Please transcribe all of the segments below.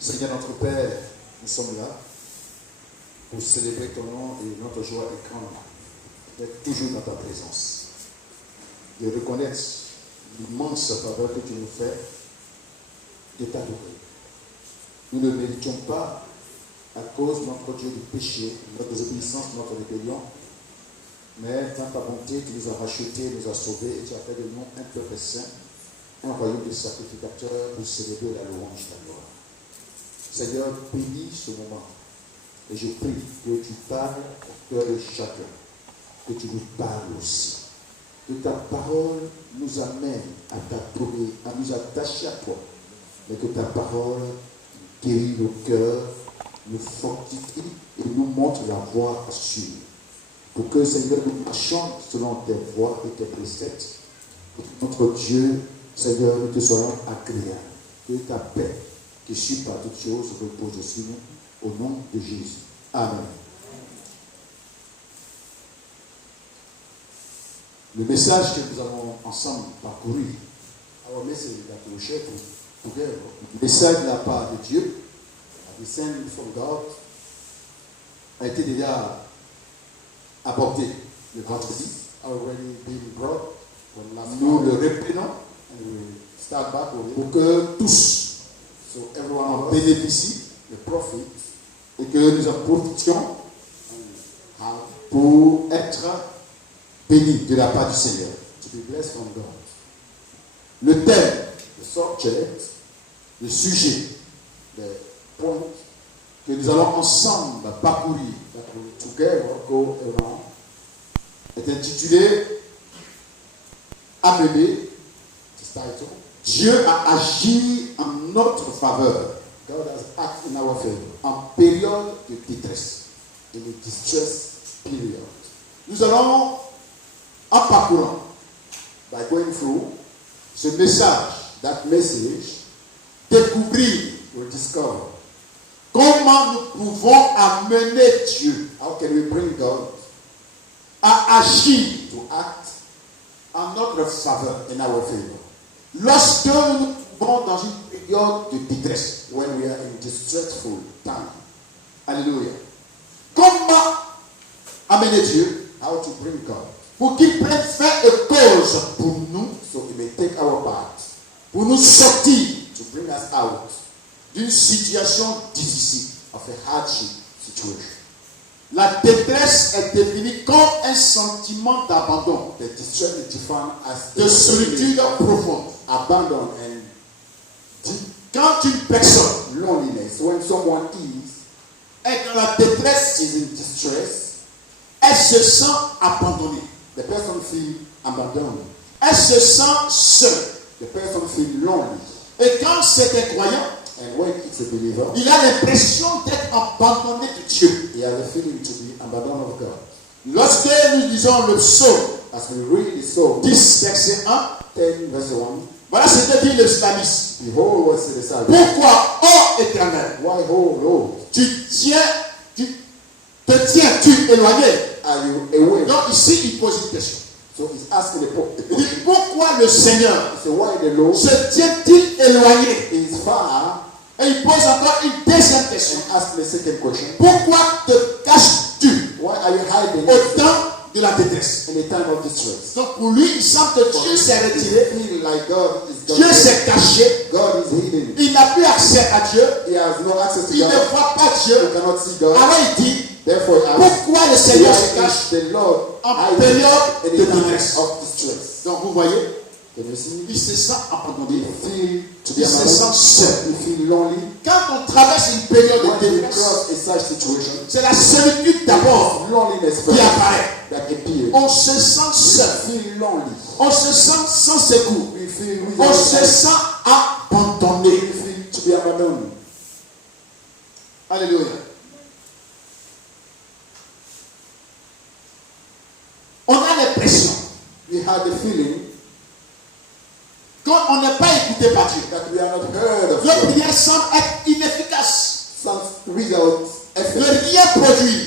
Seigneur notre Père, nous sommes là pour célébrer ton nom et notre joie est grande d'être toujours dans ta présence. De reconnaître l'immense faveur que tu nous fais de t'adorer. Nous ne méritions pas, à cause de notre Dieu du péché, notre désobéissance, notre rébellion, mais dans ta bonté, tu nous as rachetés, nous as sauvés et tu as fait de nous un peuple saint, un royaume de sacrificateurs pour célébrer la louange de ta gloire. Seigneur, bénis ce moment et je prie que tu parles au cœur de chacun, que tu nous parles aussi, que ta parole nous amène à t'adorer, à nous attacher à toi, mais que ta parole guérit nos cœurs, nous fortifie et nous montre la voie à suivre. Pour que, Seigneur, nous marchions selon tes voies et tes préceptes. Pour que notre Dieu, Seigneur, nous te soyons agréables. Que ta paix, qui suit par toutes choses, repose sur nous, au nom de Jésus. Amen. Le message que nous avons ensemble parcouru, le message de la part de Dieu, a été déjà apporté le vendredi. Nous le reprenons pour que tous en bénéficient et que nous en profitions pour être bénis de la part du Seigneur. Le thème, le sujet, le point que nous allons ensemble parcourir est intitulé Amené. Dieu a agi en notre faveur en période de détresse. Nous allons, en parcourant, ce message, découvrir comment nous pouvons amener Dieu à agir en notre faveur. Lorsque nous nous trouvons dans une période de détresse, alléluia. Comment amener Dieu pour qu'il prenne fin et cause pour nous, pour nous sortir d'une situation difficile, La détresse est définie comme un sentiment d'abandon, de solitude profonde. Quand une personne est dans la détresse, elle se sent abandonnée. Elle se sent seule. Et quand c'est un croyant, il a l'impression d'être abandonné de Dieu. Lorsque nous lisons le psaume 10, verset 1, voilà ce que dit le psalmiste. Pourquoi, ô Éternel, tu te tiens-tu éloigné? Donc ici, il pose une question. Il dit, pourquoi le Seigneur se tient-il éloigné? Et il pose encore une deuxième question. Pourquoi te caches-tu au temps de la détresse? Donc pour lui, il semble que Dieu s'est retiré. Dieu s'est caché. Il n'a plus accès à Dieu. Il ne voit pas Dieu. Alors il dit, pourquoi le Seigneur se cache en période de détresse? Donc vous voyez, il se sent abandonné. Il se sent seul. Quand on traverse une période de détresse, c'est la solitude d'abord qui apparaît. On se sent seul. On se sent sans secours. On se sent abandonné. Alléluia. On a l'impression qu'on n'est pas écouté par Dieu. Notre prière semble être inefficace. Ne rien produire.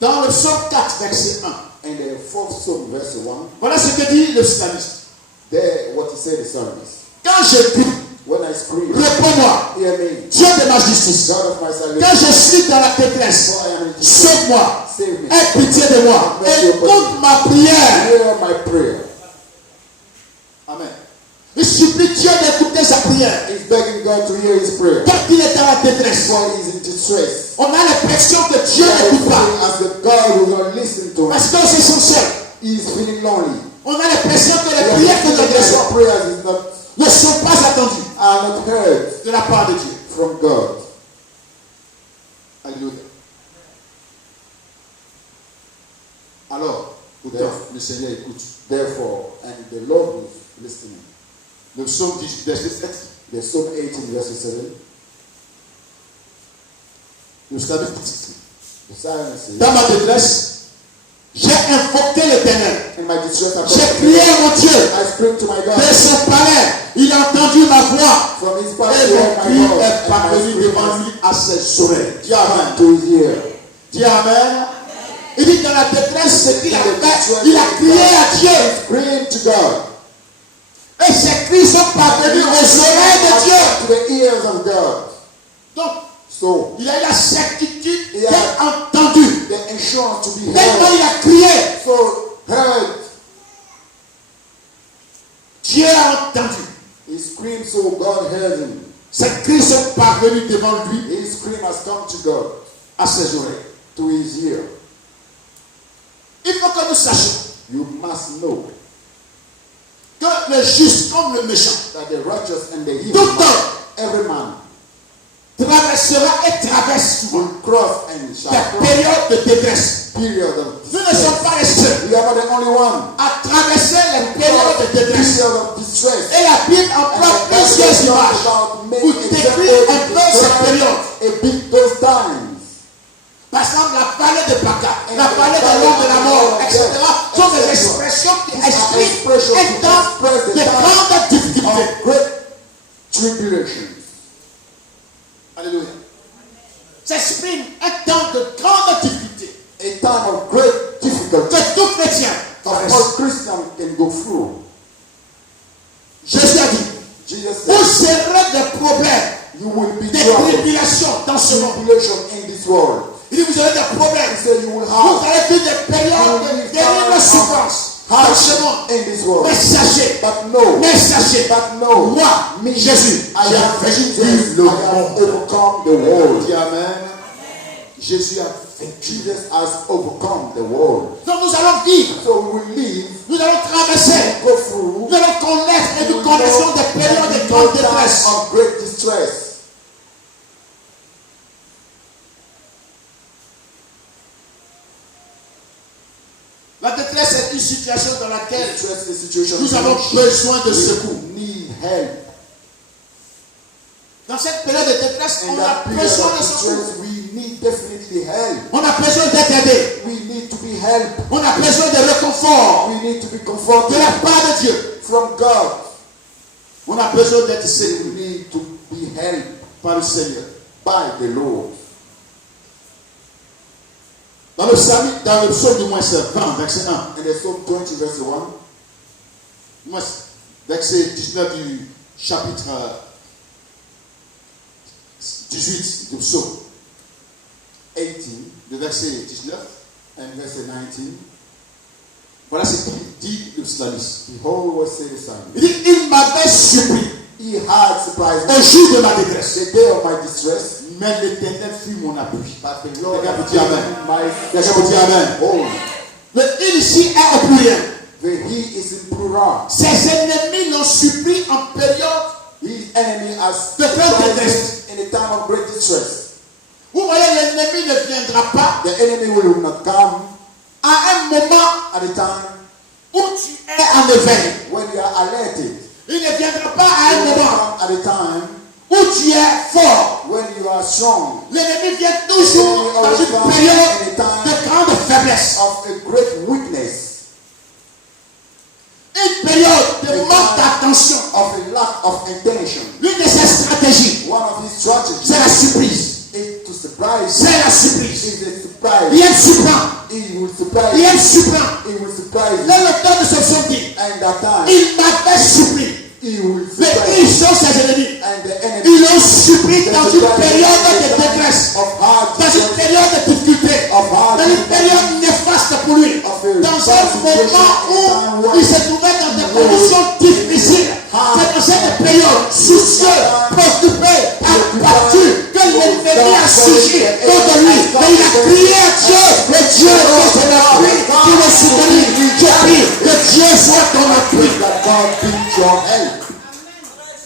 Dans le psaume 4, verset 1, voilà ce que dit le psalmiste. Quand je prie, when I scream, réponds-moi. hear me. Dieu de ma justice. God of my salvation. Quand je suis dans la détresse, For I am in distress. sauve-moi. Save me. Aie pitié de moi. Écoute ma prière. Hear my prayer. Amen. Il supplie Dieu d'écouter sa prière. He's begging God to hear his prayer. Quand il est dans la détresse, While he's in distress. on a l'impression que Dieu n'écoute pas. As the God who will listen to him. Parce qu'on se sent seul. He is feeling lonely. On a l'impression que les prières que nous adressons prayers is not, ne sont pas attendues are not heard de la part de Dieu. from God. Alléluia. Alors, pourtant, le Seigneur écoute. Therefore, and the Lord was listening. Le psaume 10, verset 7. The Psalm 18, verse 7. Le psalmiste dit, The psalmist says, dans ma détresse, j'ai invoqué l'Éternel. in my distress, J'ai crié à mon Dieu. I screamed to my God. De son palais, il a entendu ma voix. From his Et palace, mon cri my God, est parvenu and my devant scream lui à ses oreilles. Dis Amen. to his ear. Dis Amen. Il dit dans la détresse, ce qu'il a fait, il a crié à Dieu. Scream to God. Et ses cris sont parvenus aux oreilles de Dieu. To the ears of God. Donc, So, il a eu la certitude Il a- d'être entendu. the assurance to be Tellement heard. il a crié, So, heard. Dieu a entendu. He screamed, so God heard him. Ses cris sont parvenus devant lui His scream has come to God, à ses oreilles. to his ear. Il faut que nous sachions You must know que le juste comme le méchant that the righteous and the evil Tout man, homme. every man, traversera et traverse souvent will cross and shall des cross périodes de détresse. period of Nous ne sommes distress. pas les seuls We are not the only one. à traverser les périodes de détresse. Period of distress. Et la Bible And emploie the Bible plusieurs talks images about many pour décrire examples un to peu cette describe période. a bit those times. Par exemple, la vallée de Baca, And la the vallée de valley l'ombre de la of mort, death, etc. sont des etc. expressions qui These are expriment expressions un to temps express the de time grande difficulté. of great tribulations. Alléluia. S'exprime un temps de grande difficulté A time of great difficulty que tout chrétien of traverse. all Christians can go through. Jésus a dit, Jesus vous said, serez des problèmes, you will be des troubled, tribulations dans ce monde. tribulation in this world. Il dit, vous aurez des problèmes. He said, you will Vous have allez vivre des périodes de terribles souffrances dans ce monde. hardship in this world. Mais sachez, But sachez, no, moi, me, Jésus, I j'ai have vaincu Jesus, le I have monde. overcome the world. Dis Amen. Jésus a vaincu. Jesus has overcome the world. Donc nous allons vivre, So we will live, nous allons traverser, go through, nous allons connaître et nous connaissons des périodes de grande détresse. of great distress. La détresse est une situation dans laquelle Distress is a situation nous in avons which besoin de secours. we need help. Dans cette période de détresse, In on a that period besoin of de secours. distress, we need definitely help. On a besoin d'être aidé. We need to be helped. On a besoin de réconfort We need to be de comforted la part de Dieu. from God. On a besoin d'être We secouru need to be helped par le Seigneur. by the Lord. Dans le psaume du moins 20, verset 1. In the Psalm 20, verse 1, Moins, verset 19 du chapitre 18 du psaume. 18, Le verset 19. and verse 19, Voilà ce qu'il dit le psalmiste. behold what said the psalmist. Il dit, il m'avait surpris He had surprised au me jour de ma détresse. the day of my distress, Mais l'Éternel fut mon appui. but the Lord Quelqu'un has peut dire given Amen. my Quelqu'un peut dire Amen. hold. Le il ici est au pluriel. The he is in plural. Ses ennemis l'ont surpris en période. His enemy has The great surprised distress. him in a time of great distress. Vous voyez, l'ennemi ne viendra pas The enemy will not come à un moment at a time où tu es en éveil. when you are alerted. Il ne viendra pas à He un will moment come at a time où tu es fort. when you are strong. L'ennemi vient toujours dans une période de grande faiblesse. Of a great weakness. Une période de manque d'attention. Of a lack of attention. L'une de ses stratégies, One of his strategies c'est la surprise. is to surprise. C'est la surprise. Is a surprise. Il aime surprendre. He will surprise. Il aime surprendre. He will surprise. Là, l'auteur de ce psaume dit, And that time il m'avait surpris. He will Mais surprise ils sont ses ennemis. and the enemy. Ils l'ont surpris dans une période de détresse, of hard dans une période de difficulté, dans une période néfaste pour lui, dans un moment où il se trouvait dans des conditions difficiles. C'est dans cette période, soucieux, préoccupé, abattu, que l'ennemi a surgi contre lui. Mais il a crié à Dieu, et Dieu est son appui, qui le soutenir. Je prie que Dieu soit ton appui. that God be your help.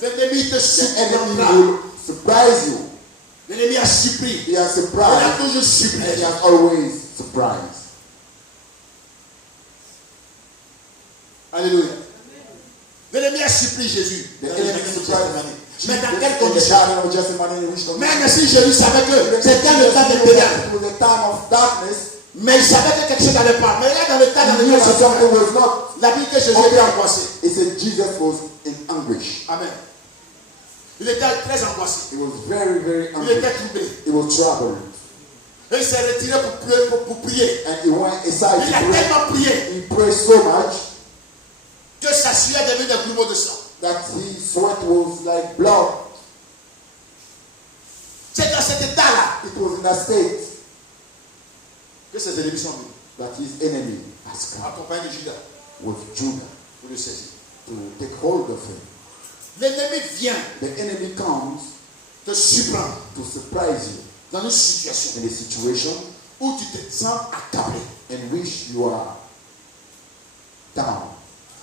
L'ennemi te The enemy surprendra. will surprise you. L'ennemi a surpris. He has Il a surprised. toujours And surpris. he has always surprised. Alléluia. L'ennemi a surpris Jésus. The Dans enemy les surprised Gethsemane. Mais dans Jesus quelles in the conditions? garden of Gethsemane in which the Même si Jésus savait que c'était le temps de ténèbres. It was a time of darkness. Mais il savait que quelque chose n'allait pas. Mais là, dans le temps dans He knew lequel that c'est something was not. la Bible que Jésus était angoissé. He said Jesus was in anguish. Amen. Il était très angoissé. He was very, very Il était anguished. troublé. He was troubled. Et il s'est retiré pour prier. And he went aside Il a to pray. tellement prié He prayed so much que sa sueur est devenue des grumeaux de sang. that his sweat was like blood. C'est dans cet état-là It was in that state que ses ennemis sont venus. that his enemy has come Accompagné de Judas with Judah pour le saisir. to take hold of him. L'ennemi vient The enemy comes te surprendre to surprise you dans une situation in a situation où tu te sens accablé. in which you are down.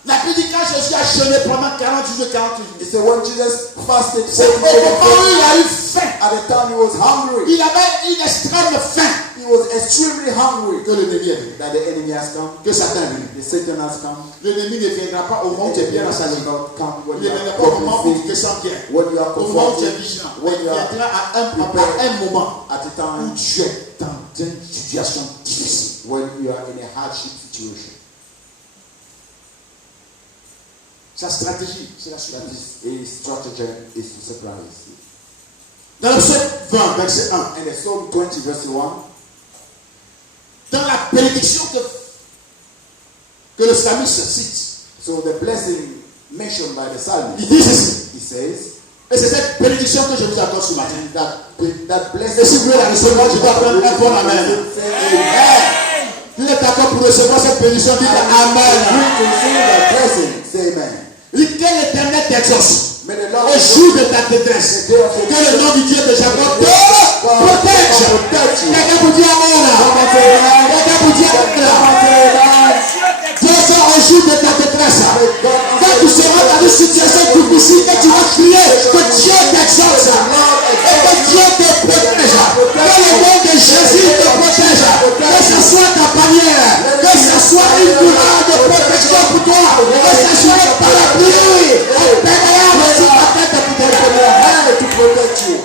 La Bible dit quand Jésus a jeûné pendant 40 jours, 48 He jours. said when Jesus fasted C'est au 40 moment où il days, a eu faim. at the time he was hungry. Il avait une extrême faim. He was extremely hungry. Que l'ennemi est venu. That the enemy has come. Que Satan est venu. The Satan has come. L'ennemi ne viendra pas au moment où tu es bien installé. will not come when Il you ne are viendra pas au moment où tu te comfortable, sens bien. when you are Au moment où tu es comfortable, vigilant. when Il you are viendra à un moment at a où time tu es dans une situation difficile. when you are in a hardship situation. Sa stratégie, c'est la That surprise. is his stratagem is to surprise you. Dans le psaume 20, verset 1, And in Psalm 20 verse 1, dans la bénédiction que le psalmiste cite, so the blessing mentioned by the psalmist, il dit ceci. he says, Et c'est cette bénédiction que je vous accorde ce matin. that blessing. Et si vous voulez la recevoir, je dois prendre un bon amen. Say amen. Il est d'accord pour recevoir cette bénédiction, dites amen. Agree to receive that blessing. Say amen. Il dit que l'Éternel t'exauce May the Lord au jour de ta détresse. Que le nom du Dieu de Jacob te protège. Quelqu'un vous dit amen. Quelqu'un vous dit amen. Dieu sera au jour de ta détresse. Quand tu seras dans une situation difficile, que tu vas crier que Dieu t'exauce et que Dieu te protège. Que le nom de Jésus te protège. Que ce soit ta bannière, que ce soit une couleur de protection pour toi, que ce soit un parapluie imperméable sur ta tête pour te protéger. to protect you.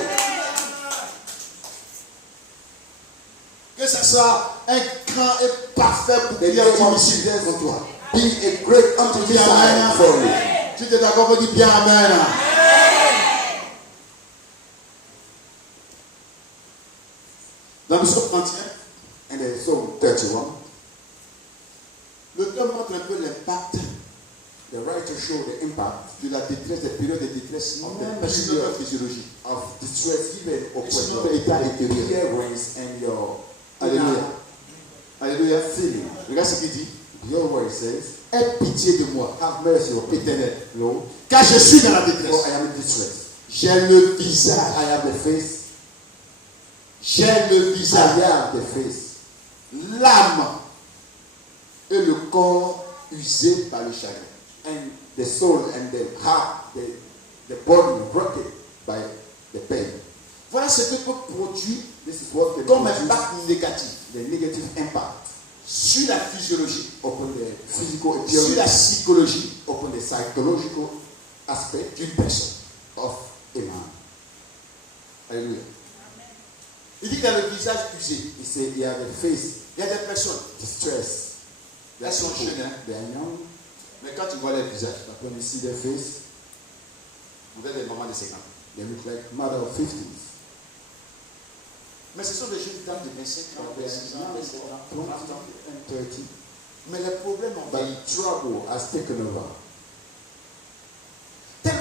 Que ce soit un grand et parfait The bouclier name of antimissile Jesus pour toi. be a great Tu unto dis amen. for you. Tu t'es d'accord pour dire bien amen. Dans le psaume 31, And then Psalm 31, l'auteur montre un peu l'impact the writer show the impact de la détresse, des périodes de détresse, même sur notre physiologie. of distress even upon sur your notre état intérieur. appearance and your Alléluia. Alléluia. feeling. Regarde ce qu'il dit. Your word says, Aie pitié de moi, have mercy upon me, éternel, Lord, car je suis dans la for détresse. I am in distress. J'ai le visage. I have the face, J'ai le I visage. have the face, L'âme et le corps usés par le chagrin. and the soul and the heart, the body broken by the pain. Voilà ce que peut produire This is what can comme produce impact négatif the negative impact sur la physiologie, upon the physical sur la appearance, psychologie upon the psychological aspect d'une personne. of a man. Alléluia. Il dit qu'il a le visage usé. He said he has a face Il y a des personnes, distress. elles sont jeunes, hein, They are young, mais quand tu vois leur visage, but when you see their face, vous verrez des mamans de 50 ans. they look like mother of 50s. Mais ce sont des jeunes dames de 25 ans, But they 26 are ans, young, 27 ans, 20 30 ans. and 30. Mais les problèmes ont But envahi. trouble has taken over.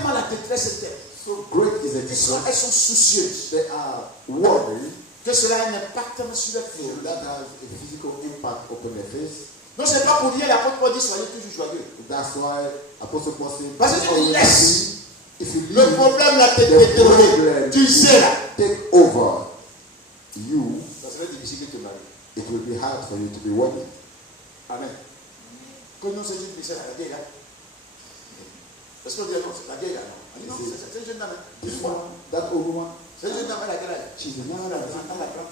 tellement la détresse est telle. So great is the distress. Elles sont soucieuses. They are worried. Que cela a un impact sur leur vie. So that has a physical impact upon their face. Non, c'est pas pour rien l'apôtre Paul dit soyez toujours joyeux. That's why Apostle Paul said, parce que tu laisses le problème là te détruire. Tu sais là. Take over you. Ça serait difficile de te marier. It will be hard for you to be worthy. Amen. Quand nous sommes c'est la guerre là. Parce qu'on dit non, c'est la guerre là. Non, c'est une jeune dame. That old woman. C'est une jeune dame à la guerre là. She's a young woman. Elle a 30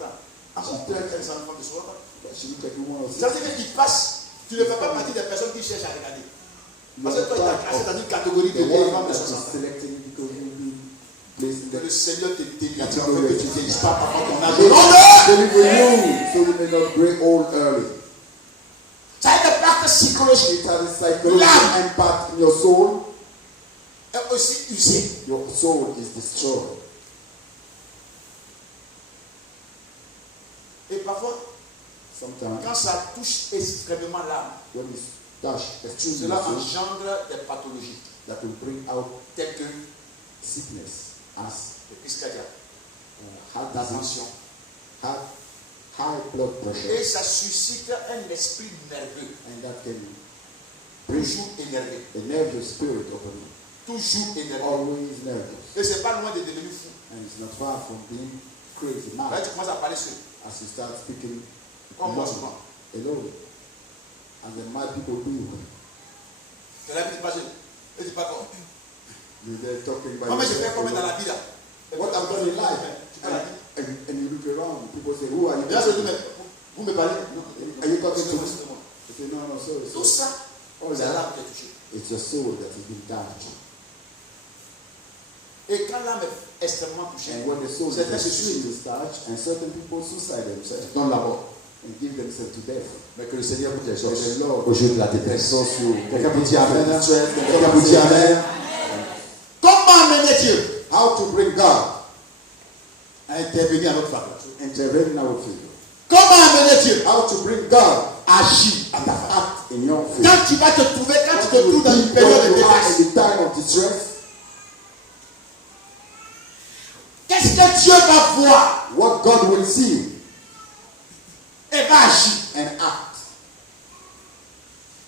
ans. Après, elle s'en prend de soi. Ça veut dire qu'il passe. Tu ne fais pas partie des personnes qui cherchent à regarder. Parce que toi, tu as classé dans une catégorie de vieilles femmes de 60 ans. Le Seigneur te délivre. Tu ne vieillis pas avant ton âge. So you may not grow old early. Ça a un impact psychologique. It has a psychological impact in your soul. Et aussi usé. Your soul is destroyed. Et parfois, sometimes, quand ça touche extrêmement l'âme, cela engendre des pathologies that will bring out telles que sickness, as le crise cardiaque, la tension, high blood pressure. Et ça suscite un esprit nerveux. And that can toujours énervé. A nervous spirit over you. Toujours énervé. Always nervous. Et c'est pas loin de devenir fou. And it's not far from being crazy. Now, là, tu commences à parler seul. As you start speaking alone, and the mad people do. They're talking about what I've done in life. And you look around, people say, who are you? Are you talking to me? You say, no, sorry. Tout ça, it's your soul that has been damaged. Et quand l'âme est extrêmement touchée, and when the soul is extremely touched, and certain people suicide themselves, dans la mort, and give themselves to death. Mais que le Seigneur vous exauce au jeu de la détresse. Quelqu'un peut dire amen. Quelqu'un peut dire amen. Comment amener Dieu? How to bring God à intervenir à notre faveur. Intervene in our favor. Comment amener Dieu? How to bring God agir à ta faveur. Act in your favor. Quand tu vas te trouver, quand tu te trouves dans une période de détresse, in the time of distress, qu'est-ce que Dieu va voir? What God will see. Et va agir. And act.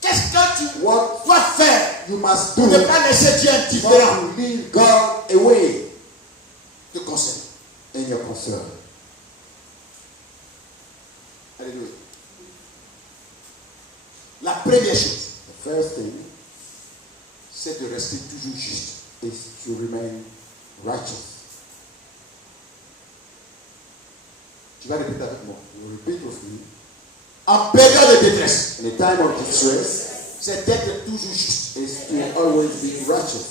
Qu'est-ce que tu dois faire? You must do. Ne pas laisser Dieu indifférent. Not leave God away. Te concerne. In your concern. Alléluia. La première chose, the first thing, c'est de rester toujours juste. Is to remain righteous. Tu vas répéter avec moi. You repeat with me. En période de détresse, in a time of distress, c'est d'être toujours juste. Is to always be righteous.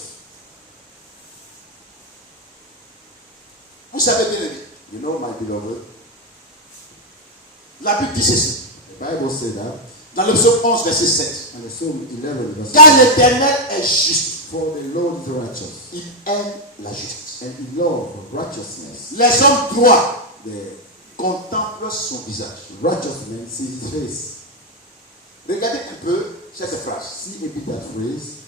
Vous savez bien aimé. You know, my beloved. La Bible dit ceci. The Bible says that. Dans le psaume 11, verset 7. And the Psalm 11, verset 7. Car l'Éternel est juste. For the Lord is righteous. Il aime la justice. And he loves righteousness. Les hommes droits contemplent son visage. Righteous men see his face. Regardez un peu cette phrase. See a bit that phrase.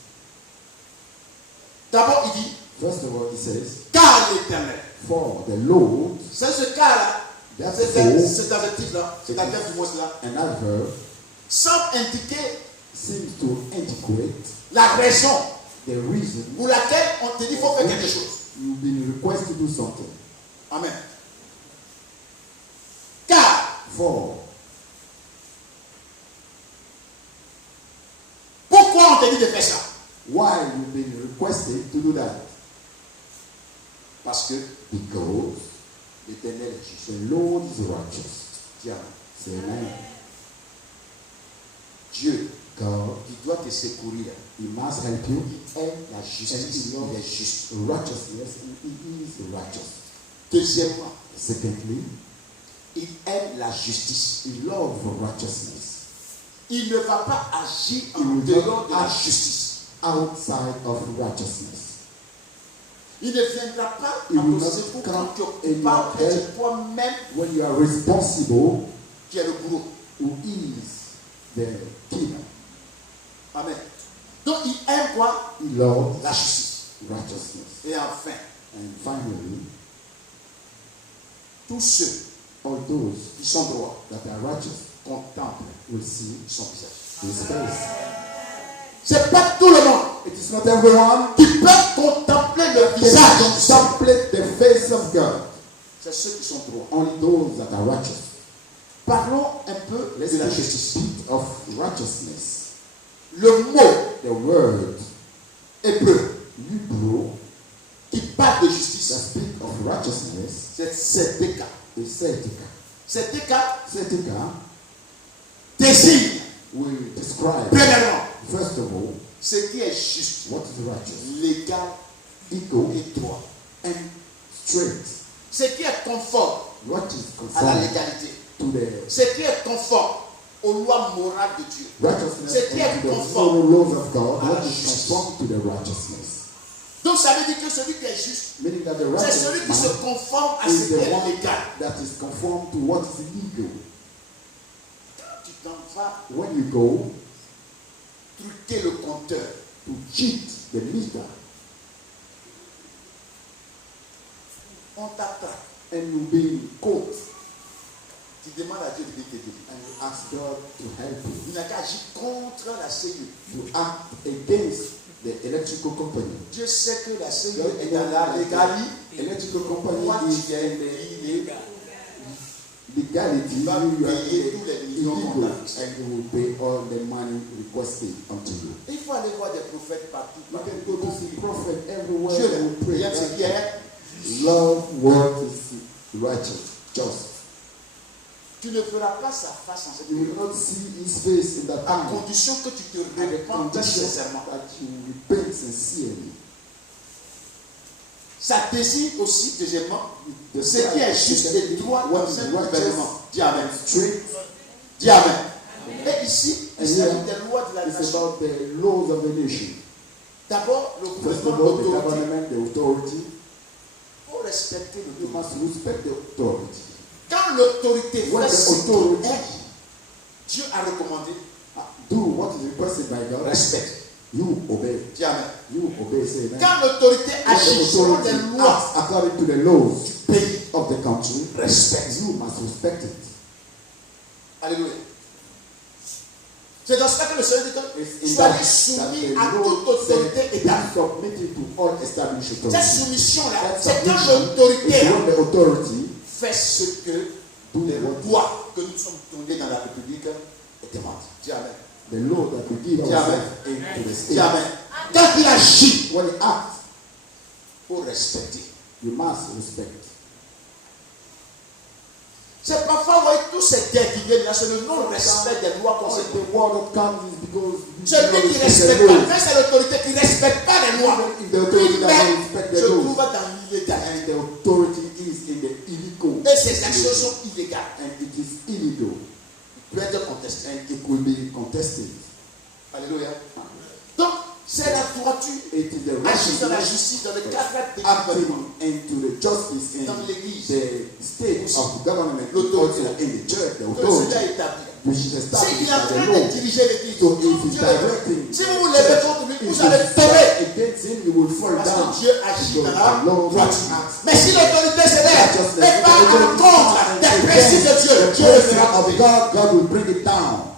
D'abord, il dit. First of all, he says. Car l'Éternel. For the Lord. C'est ce cas-là. Cet adjectif-là. Cet adjectif-là. An adverb. Semble indiquer. Seems to indicate. La raison. The reason. Pour laquelle on te dit qu'il faut faire quelque chose. You've been requested to do something. Amen. Car. For. Pourquoi on te dit de faire ça? Why you've been requested to do that? Parce que. Because. L'Éternel est juste. The Lord is righteous. Tiens. C'est amen. Dieu. God. Il doit te secourir. He must help you. Il aime la justice. Il est juste. Righteousness. And he is righteous. Deuxièmement. Secondly. Il aime la justice. He loves righteousness. Il ne va pas agir en dehors de la justice. Outside of righteousness. Il ne viendra pas He will pour not quand tu in parles your de head toi-même when you are responsible. Qui est le bourreau. Who is the king. Amen. Donc il aime quoi? He loves la justice. righteousness. Et enfin, And finally, tous ceux all those qui sont droits that are righteous contemplent will see son visage. his face. C'est pas tout le monde It is not everyone qui peut contempler le visage. can contemplate the face of God. C'est ceux qui sont droits. Only those that are righteous. Parlons un peu Let's de la take a justice. bit of righteousness. Le mot The word hébreu Hebrew qui parle de that justice, speak of righteousness c'est Sédéka. is Setika. Sédéka Setika désigne, will describe, premièrement, first of all, ce qui est juste, what is righteous, légal equal, et droit. and straight. Ce qui est conforme What is à la conformed légalité. to the Ce qui est conforme aux lois morales de Dieu. righteousness Ce qui est and to the conforme moral laws of God, à what la is justice. conformed to the righteousness. Donc ça veut dire que celui qui est juste, Meaning that the c'est righteous celui qui se man conforme à ce is qui the est one légal. that is conformed to what is illegal. Tu t'en vas When you go truquer le compteur, to cheat the meter on t'attrape. and you being caught Tu demandes à Dieu de t'aider. and you ask God to help you, Il n'a qu'à agir contre la CIE. to act against the electrical company. Dieu sait que la CIE God est dans la légalité. electrical Toi, company is tu es illégal. legality. Il va You are payer tous les millions qu'on illegal t'a and you will pay all the money requested unto you. Il faut aller voir des prophètes partout. You can go to see prophet everywhere Dieu and you pray. aime ce qui est. Love what is righteous, just. Tu ne feras pas sa face en cette You will not see his face in that à time. condition que tu te And the repentes condition sincèrement. that you repent sincerely. Ça désigne aussi, deuxièmement, The ce qui est juste et droit what dans is un righteous gouvernement. Dis Amen. straight. Dis Amen. Et ici, il And s'agit here, des lois de la it's nation. about the laws of the nation. D'abord, le First gouvernement, of all, the l'autorité. government, the authority. Il faut respecter You l'autorité. must respect the authority. Quand l'autorité When fait the ce qu'il authority est, Dieu a recommandé, do what is requested by God, respecte. you obey. Dis Amen. You obey, say amen. Quand l'autorité When agit the selon les authority lois acts according to the laws du pays, of the country, respecte. you must respect it. Alléluia. C'est dans cela que le Seigneur dit que It's in soyez that soumis the à toute Lord autorité said, établie. be submitted to all established Cette authority. soumission-là, That c'est quand submission l'autorité is when the authority fait ce que do les what lois que nous sommes tournés dans la République demandent. Dis Amen. the law that we give Dis ourselves Amen. into the Dis state. Amen. Quand il agit, When it acts, il faut respecter. you must respect. C'est parfois, vous voyez, tous ces guerres qui viennent là, c'est le non-respect des lois All conséquentes. the word that comes is because we do Celui not qui ne respect the respecte pas, laws. mais c'est l'autorité qui ne respecte pas les lois. Even if the authority doesn't Lui-même respect se the trouve laws, dans l'illégal. and the authority is in the illegal, Et ces actions sont illégales. and it is illegal, Il peut être contesté. and it will be contested. Alléluia. Donc, c'est la droiture. It is the Agir dans la righteousness justice, dans le cadre des acting gouvernements. into the justice in Dans l'église. the state of the government, L'autorité. also in the church, the Que le Seigneur a authority, établi. which is S'il established est en by train the de law. diriger l'église, So Dieu if he's le- directing, si vous vous levez contre lui, if vous you allez tomber. fight against him, you will fall Parce down. que Dieu agit Because dans la the Lord droiture. acts. Mais si l'autorité se lève et va à l'encontre des principes de Dieu, The Dieu le presence fera of tomber. God, God will bring it down.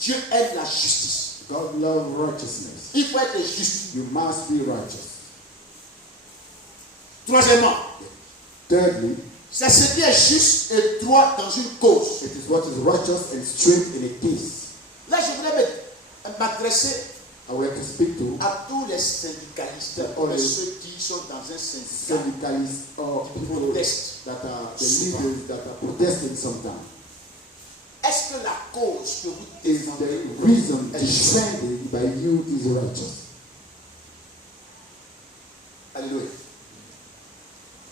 Dieu aime la justice. God loves righteousness. Il faut être juste. You must be righteous. Troisièmement, Thirdly, c'est ce qui est juste et droit dans une cause. it is what is righteous and straight in a case. Là, je voudrais m'adresser I would like to speak to à tous les syndicalistes, All mais the ceux qui sont dans un syndicat syndicalists or qui people protestent. that are the leaders that are protesting sometimes. Est-ce que la cause que vous Is défendez the reason est juste? defended by you is righteous? Alléluia.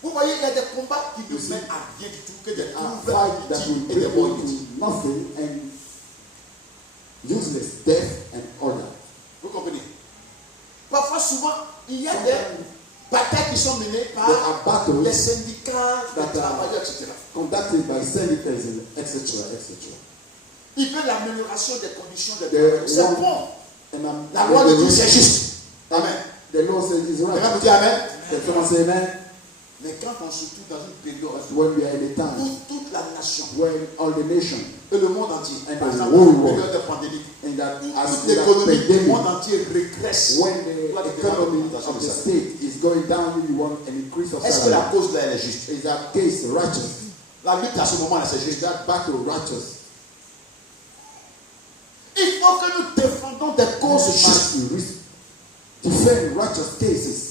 Vous voyez, il y a des combats qui ne You see, mènent à rien du tout, que des There are troubles fights that will inutiles et des bring morts you inutiles. to nothing and useless death and all that. Vous comprenez? Parfois, souvent, il y a des batailles qui sont menées There are par battles les syndicats, les that are travailleurs, etc. conducted by syndicalism, etc., etc. Il veut l'amélioration des conditions de vie. C'est bon. La loi loi de Dieu, c'est juste. Amen. The law says it's right. Vous dites Amen. Someone say amen. Mais quand on se trouve dans une période When we are in a time où toute la nation when all the nation et le monde entier, and par the exemple, whole une world, période de pandémie, and that as toute l'économie du pandemic, monde entier régresse. when the economy of the state is going down, you want an increase of Est-ce que la salary. cause là elle est juste? Is that case righteous? La lutte à ce moment-là, c'est Is juste. that battle righteous? Il faut que nous défendons des causes justes. Defend righteous cases.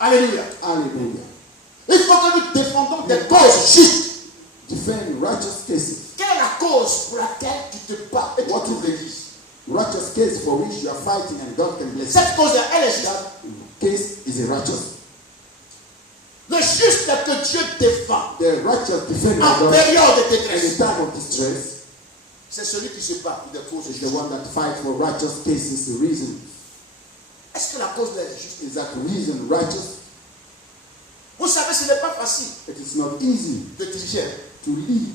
Alléluia. Hallelujah. Il faut que nous défendons des causes justes. Defend righteous cases. Quelle est la cause pour laquelle tu te bats et tu trouves l'église? Righteous case for which you are fighting and God can bless you. Cette cause-là, elle est juste. That case is a righteous. Le juste que Dieu défend The righteous defender en God période de in détresse, a time of distress c'est celui qui se bat pour des causes is the justes. one that fights for righteous cases. The reason Est-ce que la cause là est juste? is that reason righteous. Vous savez, ce n'est pas facile It is not easy de diriger. to lead.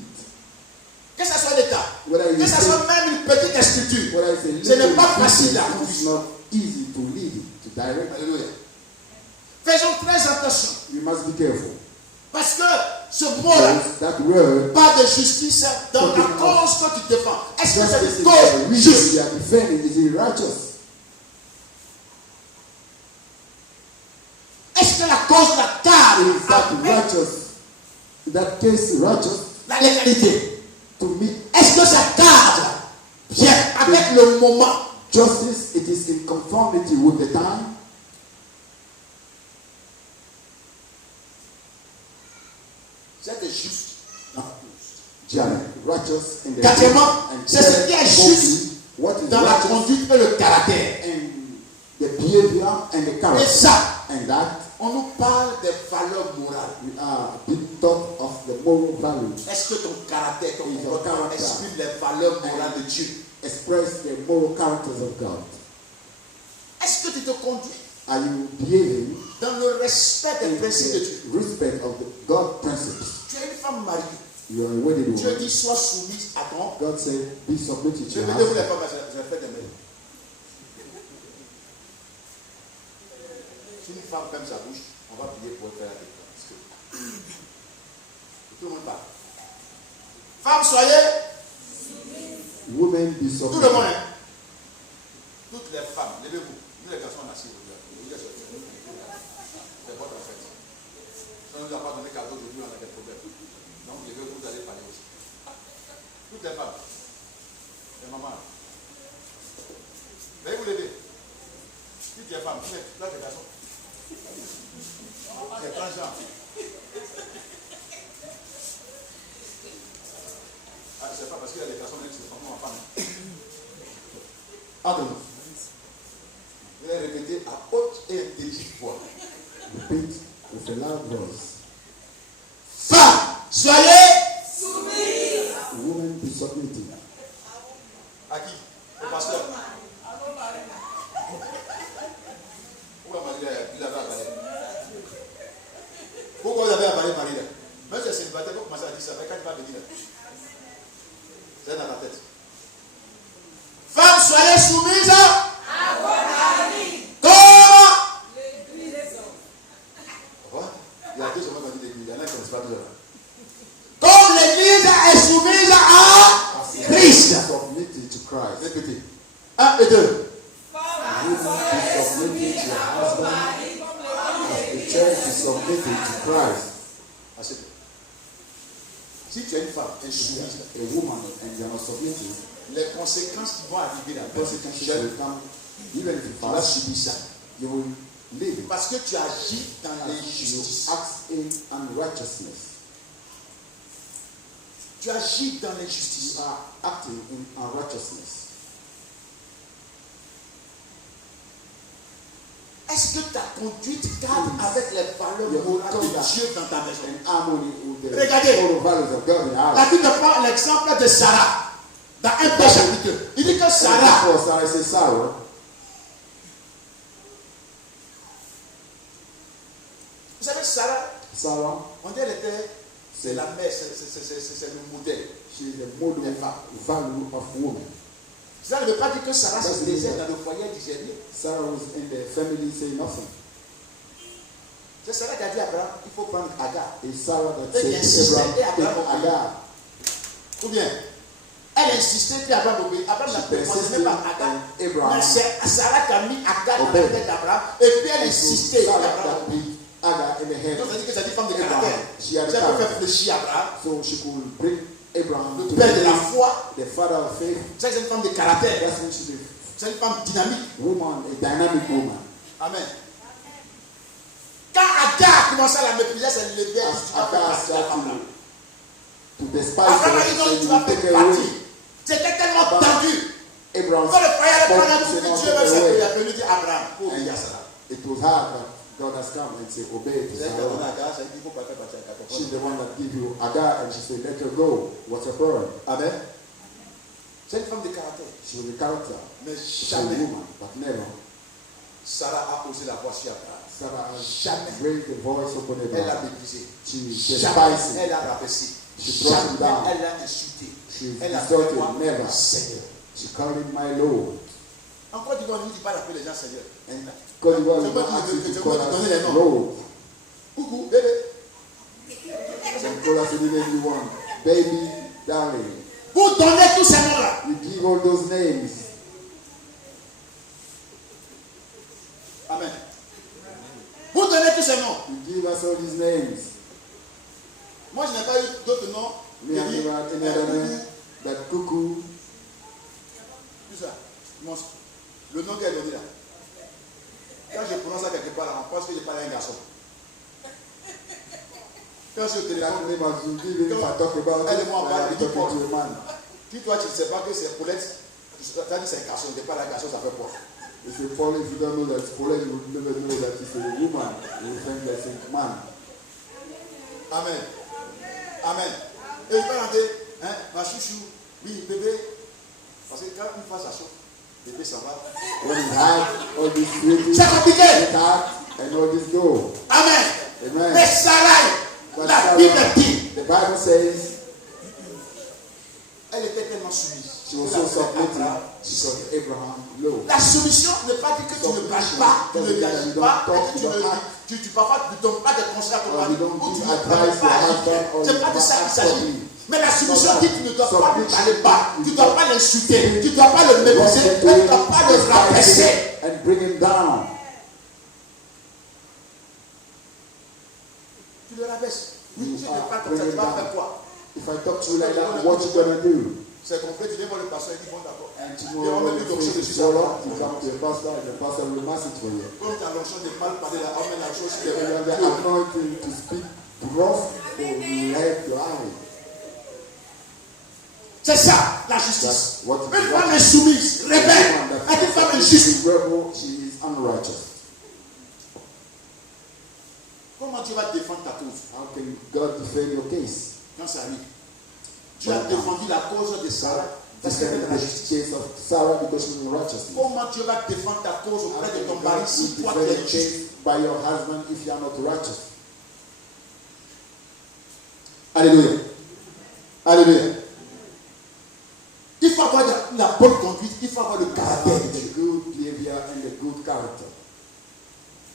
Que ce soit l'État, Whether que it's ce soit même une petite structure, whether it's a ce n'est little pas facile business, à it is conduire. not easy to lead, to direct. Alléluia. Faisons très attention. You must be careful. Parce que ce mot-là Because that word, parle de justice dans la Talking of cause que tu défends. Est-ce que justice c'est is une the cause reason juste? you are defending, is it righteous? Est-ce que la cause la cadre Is that avec righteous? That case righteous la légalité? to meet Est-ce que ça cadre bien avec le moment? justice? It is in conformity with the time. C'est juste dans la cause. Judgment, righteous in the Quatrièmement, and c'est ce qui est juste what is dans la righteous conduite et le caractère. and the behavior and the Et character. ça, And that on nous parle des valeurs morales. we are being taught of the moral values. Est-ce que ton caractère, ton Is your comportement character exprime les valeurs morales de Dieu? Express the moral characters of God. Est-ce que tu te conduis Are you behaving dans le respect des in principes de Dieu? the respect of the God principles? Tu es une femme mariée. You are a wedded Dieu woman. dit sois soumise à ton. God said, be submitted to your Répétez-vous les husband. femmes, je répète des mails. Si une femme ferme sa bouche, on va prier pour faire la délivrance. Tout le monde parle. Femmes, soyez. Women, be Tout le monde. submitted. Hein. Toutes les femmes, levez-vous. Nous les garçons, on a assis. C'est votre fête. Ça ne nous a pas donné cadeau aujourd'hui, on a des problèmes. Donc, levez-vous, vous allez parler aussi. Toutes les femmes. Les mamans. Veuillez vous lever. Toutes les femmes. Là, les garçons. C'est transgenre. Ah, c'est pas parce qu'il y a des personnes qui se transforment en femmes. Attends. Vous allez répéter à haute et intelligible voix. Repeat with a loud voice. Femme, soyez. Women, be submitted. À qui? Au pasteur. Pourquoi Marie, il avait avalé? Pourquoi vous avez avalé Marie là? Même si c'est célibataire, vous commencez à dire ça. Mais quand il va venir là, c'est dans la tête. Femme, soyez soumise à vos maris. Comment? Il y a deux hommes qui ont dit l'église. Il y en a qui ne connaissent pas deux hommes. Comme l'église est soumise à Christ. Submitted to Christ. Répétez. 1 et 2. Women, be submitted to your husband as the church is submitted to Christ. Assez. Si tu es une femme insoumise, A woman and you are not submitted, les conséquences qui vont arriver là, the consequences will come. Even if you tu vas fast, subir ça. you will live. Parce que tu agis dans You l'injustice. act in unrighteousness. Tu agis dans You l'injustice. are acting in unrighteousness. Est-ce que ta conduite cadre avec les valeurs morales de Dieu dans ta maison? In harmony with the Regardez. moral values of God in our La house. Bible prend l'exemple de Sarah. Dans 1 chapitre 2. Il dit que Sarah, For Sarah, say Sarah. vous savez, Sarah, Sarah, on dit elle était C'est la mère, c'est le modèle. She is the model value of woman. Ça ne veut pas dire que Sarah se taisait dans le foyer d'Israël. Sarah was in the family saying nothing. C'est Sarah qui a dit à Abraham, il faut prendre Agar. It's Sarah that Elle said insistait et Abraham, Abraham take Agar. Ou bien, elle insistait et Abraham obéit. Abraham n'a pas posé par Agar. Abraham. Mais c'est Sarah qui a mis Agar dans la tête d'Abraham. Et puis elle insistait et Abraham obéit. Agar in the head. Donc ça dit que c'est une femme de caractère. She had a C'est pour faire character. fléchir Abraham. So she could bring Abraham Le to père de la foi. the father of faith. C'est une femme de caractère. That's when she's C'est une femme dynamique. a woman, a dynamic woman. Amen. Quand Agar a commencé à la mépriser, c'est le bébé. As Agar started to despise Abraham a her, dit non, said, tu you vas will take faire her away. partie. C'était tellement tendu. Abraham Quand le frère allait prendre un coup spoke, de said, Dieu, "No, take her il away." a venu dire Abraham, faut And obéir à ça. it was hard that God has come and said, obey to C'est elle qui a donné Sarah. Agar, c'est elle qui faut pas faire partie à She's the one that gave you Agar, and she said, let her go. What's her problem? Amen. C'est une femme de caractère. She was a character. Mais She's a jamais woman, but never. Sarah a posé la voix sur Abraham. Sarah has Jamais. raised the voice upon Elle l'a Abraham. méprisé. She Jamais despised elle him. a rabaissé. She brought him Jamais down. elle l'a insulté. She Elle a fait insulted, quoi? never. Seigneur. She called him my Lord. Encore du coup, on ne dit pas d'appeler les gens Seigneur. And God was C'est moi not qui- asking c'est to moi call qui donnais les us noms. Lord. Coucou, bébé. And call us the name you want. Baby, darling. Vous donnez tous ces noms-là. You give all those names. Amen. Vous donnez tous ces noms. You give us all these names. Moi, je n'ai pas eu d'autres noms. Me, I never had any other name. That cuckoo. Tout ça. Mon- Le nom qu'elle a donné là. Quand je prononce ça quelque part, là, on pense que je parle à un garçon. Quand je suis au That téléphone, name as you give it, if I talk about Elle it, est moins I'm belle, talking to a man. si toi tu ne sais pas que c'est Paulette, tu as dit c'est un garçon, tu ne pas un garçon, ça fait peur. If you Paul, if you don't know that it's Paul, you will never know that it's a woman. You will think that's a man. Amen. Amen. Et il va rentrer, hein, ma chouchou, oui, bébé. Parce que quand une fois ça chauffe, bébé s'en va. When he had all these creative, C'est compliqué. and all this go. Amen. Amen. Mais Sarah, But la Sarah, Bible dit, the Bible says elle était tellement soumise. she was Que so la fête submitting. Abraham, She saw Abraham low. La soumission ne pas dire que tu ne parles pas, tu ne réagis pas, et que tu parfois ne donnes pas de conseils à ton mari, ou tu ne parles pas agir. C'est pas de ça qu'il s'agit. Mais la soumission dit que tu ne dois pas lui parler bas, tu ne dois pas l'insulter, tu ne dois pas le mépriser, tu ne dois pas le rabaisser. And bring him down. Tu le rabaisses. Oui, tu ne parles comme ça, tu vas faire quoi? If I talk to you like that, what you gonna do? C'est complet, tu viens voir le pasteur et dit bon d'accord. And Et on tomorrow met when lui you l'onction de finish suite. all up, you come to the pastor, and the pastor will mass it for you. Comme tu as l'onction de mal parler là, on met la chose sur If you have the les anointing to speak rough, then you have your eye. C'est ça, la justice. That's what Une femme est soumise, rebelle, est une femme injuste. She is rebel, she is unrighteous. Comment tu vas défendre ta cause How can God defend your case? quand ça arrive? Tu as défendu la cause de Sarah parce qu'elle est Defend de la the justice. case of Sarah because she was righteous. Comment tu vas défendre ta cause How auprès can de ton God mari si toi tu defend es the injuste? case by your husband if you are not righteous? Alléluia. Alléluia. Il faut avoir la bonne conduite, il faut avoir le caractère de The Dieu. good behavior and the good character.